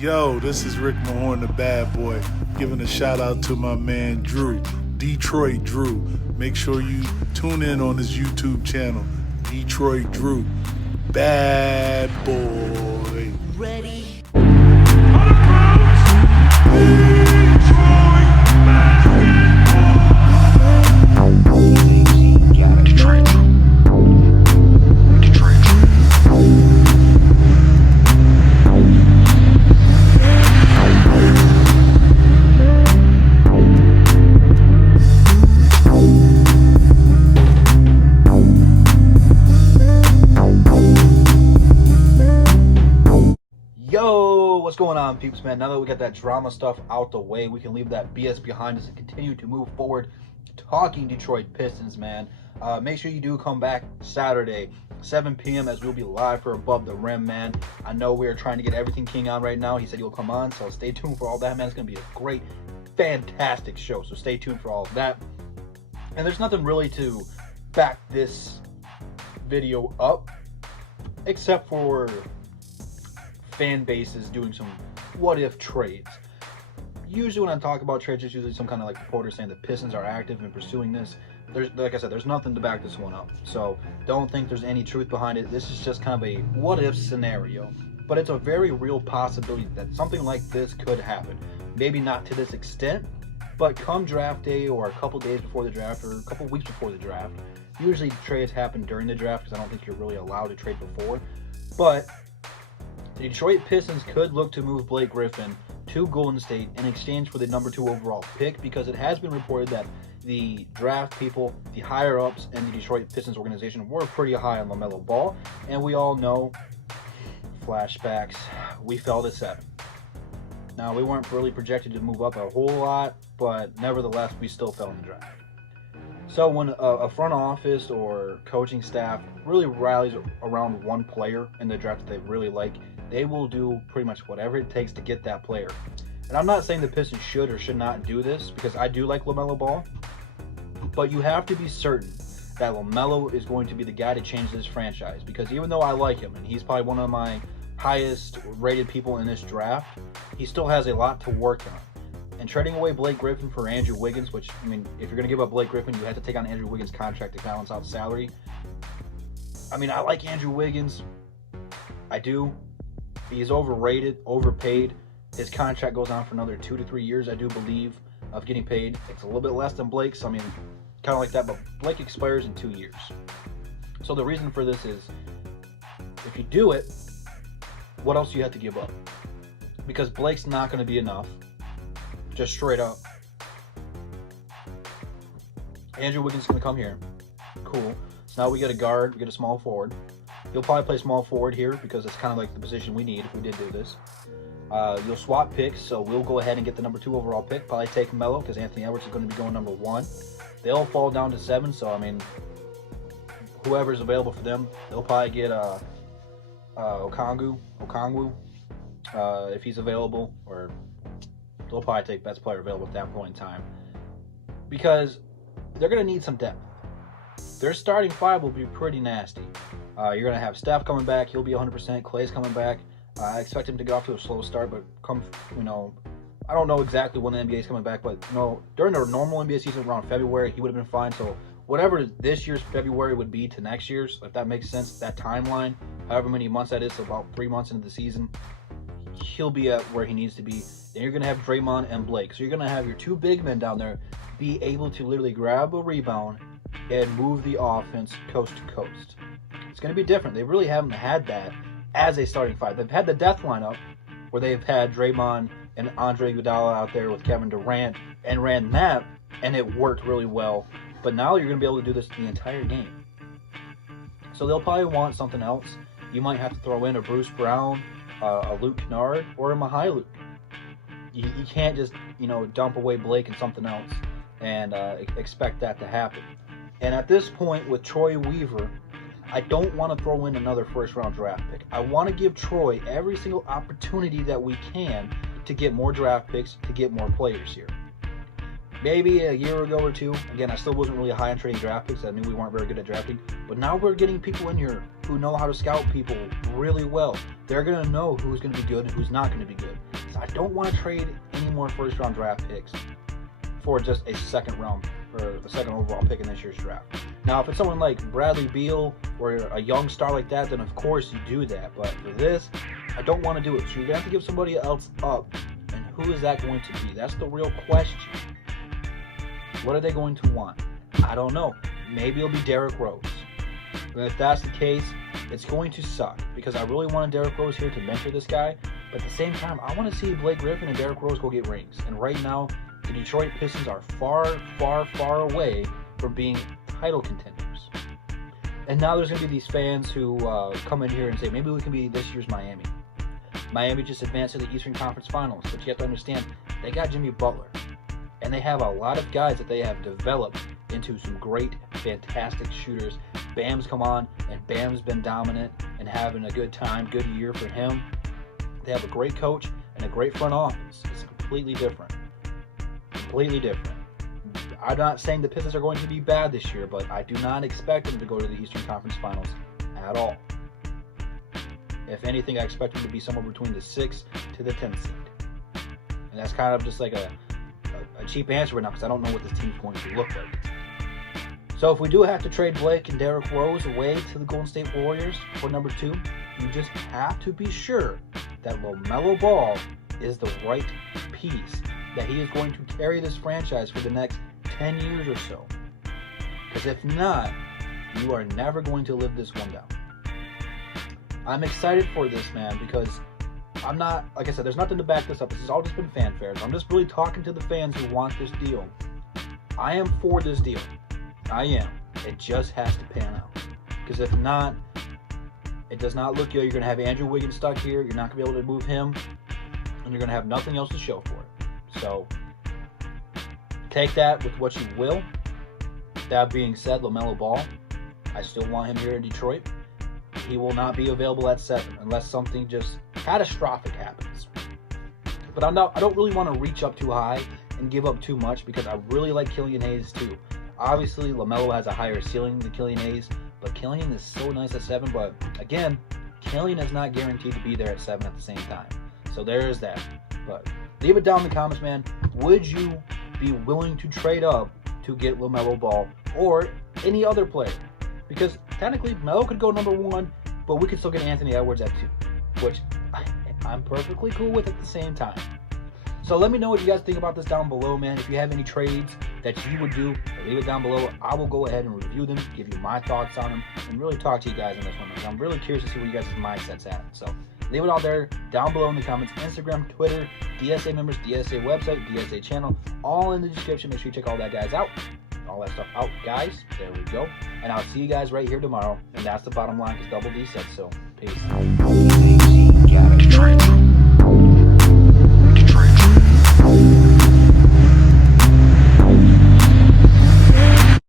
Yo, this is Rick Mahorn, the bad boy, giving a shout out to my man Drew, Detroit Drew. Make sure you tune in on his YouTube channel, Detroit Drew. Bad boy. Ready. Yo, what's going on, peeps, man? Now that we got that drama stuff out the way, we can leave that BS behind us and continue to move forward talking Detroit Pistons, man. Make sure you do come back Saturday, 7 p.m. as we'll be live for Above the Rim, man. I know we are trying to get Everything King on right now. He said he'll come on, so stay tuned for all that, man. It's going to be a great, fantastic show, so stay tuned for all of that. And there's nothing really to back this video up, except for fan bases doing some what-if trades. Usually when I talk about trades, it's usually some kind of like reporter saying the Pistons are active in pursuing this. Like I said, there's nothing to back this one up. So don't think there's any truth behind it. This is just kind of a what-if scenario. But it's a very real possibility that something like this could happen. Maybe not to this extent, but come draft day or a couple days before the draft or a couple weeks before the draft. Usually trades happen during the draft because I don't think you're really allowed to trade before. But the Detroit Pistons could look to move Blake Griffin to Golden State in exchange for the number 2 overall pick, because it has been reported that the draft people, the higher-ups in the Detroit Pistons organization were pretty high on LaMelo Ball, and we all know, flashbacks, we fell to 7. Now, we weren't really projected to move up a whole lot, but nevertheless, we still fell in the draft. So when a front office or coaching staff really rallies around one player in the draft that they really like, they will do pretty much whatever it takes to get that player. And I'm not saying the Pistons should or should not do this, because I do like LaMelo Ball, but you have to be certain that LaMelo is going to be the guy to change this franchise, because even though I like him, and he's probably one of my highest rated people in this draft, he still has a lot to work on. And trading away Blake Griffin for Andrew Wiggins, which, I mean, if you're going to give up Blake Griffin, you have to take on Andrew Wiggins' contract to balance out salary. I mean, I like Andrew Wiggins. I do. He's overrated, overpaid. His contract goes on for another 2 to 3 years, I do believe, of getting paid. It's a little bit less than Blake's. I mean, kind of like that, but Blake expires in 2 years. So the reason for this is, if you do it, what else do you have to give up? Because Blake's not going to be enough. Just straight up. Andrew Wiggins is going to come here. Cool. So now we get a guard, we get a small forward. You'll probably play small forward here because it's kind of like the position we need if we did do this. You'll swap picks, so we'll go ahead and get the number 2 overall pick. Probably take Melo because Anthony Edwards is going to be going number 1. They'll fall down to 7, so I mean, whoever's available for them, they'll probably get Okongwu, if he's available, or they'll probably take best player available at that point in time, because they're going to need some depth. Their starting 5 will be pretty nasty. You're going to have Steph coming back. He'll be 100%. Clay's coming back. I expect him to get off to a slow start, but I don't know exactly when the NBA is coming back, but during the normal NBA season around February, he would have been fine. So whatever this year's February would be to next year's, if that makes sense, that timeline, however many months that is, so about 3 months into the season, he'll be at where he needs to be. Then you're going to have Draymond and Blake. So you're going to have your 2 big men down there be able to literally grab a rebound and move the offense coast to coast. It's going to be different. They really haven't had that as a starting 5. They've had the death lineup where they've had Draymond and Andre Iguodala out there with Kevin Durant and ran that, and it worked really well. But now you're going to be able to do this the entire game. So they'll probably want something else. You might have to throw in a Bruce Brown, a Luke Kennard, or a Mihailuk. You can't just, dump away Blake and something else and expect that to happen. And at this point with Troy Weaver, I don't want to throw in another first-round draft pick. I want to give Troy every single opportunity that we can to get more draft picks, to get more players here. Maybe a year ago or two, again, I still wasn't really high on trading draft picks. I knew we weren't very good at drafting. But now we're getting people in here who know how to scout people really well. They're going to know who's going to be good and who's not going to be good. I don't want to trade any more first-round draft picks for just a second round or the second overall pick in this year's draft. Now, if it's someone like Bradley Beal or a young star like that, then of course you do that. But for this, I don't want to do it. So you're going to have to give somebody else up. And who is that going to be? That's the real question. What are they going to want? I don't know. Maybe it'll be Derrick Rose. But if that's the case, it's going to suck because I really wanted Derrick Rose here to mentor this guy. But at the same time, I want to see Blake Griffin and Derrick Rose go get rings. And right now, the Detroit Pistons are far, far, far away from being title contenders. And now there's going to be these fans who come in here and say, maybe we can be this year's Miami. Miami just advanced to the Eastern Conference Finals. But you have to understand, they got Jimmy Butler. And they have a lot of guys that they have developed into some great, fantastic shooters. Bam's come on, and Bam's been dominant and having a good time, good year for him. They have a great coach and a great front office. It's completely different. Completely different. I'm not saying the Pistons are going to be bad this year, but I do not expect them to go to the Eastern Conference Finals at all. If anything, I expect them to be somewhere between the 6th to the 10th seed. And that's kind of just like a cheap answer right now because I don't know what this team's going to look like. So if we do have to trade Blake and Derrick Rose away to the Golden State Warriors for number 2, you just have to be sure that LaMelo Ball is the right piece, that he is going to carry this franchise for the next 10 years or so. Because if not, you are never going to live this one down. I'm excited for this, man, because I'm not, like I said, there's nothing to back this up. This has all just been fanfare. I'm just really talking to the fans who want this deal. I am for this deal. I am. It just has to pan out. Because if not, it does not look good. You're going to have Andrew Wiggins stuck here. You're not going to be able to move him. And you're going to have nothing else to show for it. So, take that with what you will. That being said, LaMelo Ball, I still want him here in Detroit. He will not be available at 7 unless something just catastrophic happens. But I don't really want to reach up too high and give up too much because I really like Killian Hayes too. Obviously, LaMelo has a higher ceiling than Killian Hayes, but Killian is so nice at 7. But again, Killian is not guaranteed to be there at 7 at the same time. So there is that. But leave it down in the comments, man. Would you be willing to trade up to get LaMelo Ball or any other player? Because technically, Melo could go number 1, but we could still get Anthony Edwards at 2, which I'm perfectly cool with at the same time. So let me know what you guys think about this down below, man. If you have any trades that you would do, leave it down below. I will go ahead and review them, give you my thoughts on them, and really talk to you guys on this one, because I'm really curious to see where you guys' mindset's at. So leave it all there down below in the comments. Instagram, Twitter, DSA members, DSA website, DSA channel, all in the description. Make sure you check all that guys out. All that stuff out, guys. There we go. And I'll see you guys right here tomorrow. And that's the bottom line, because Double D said so. Peace.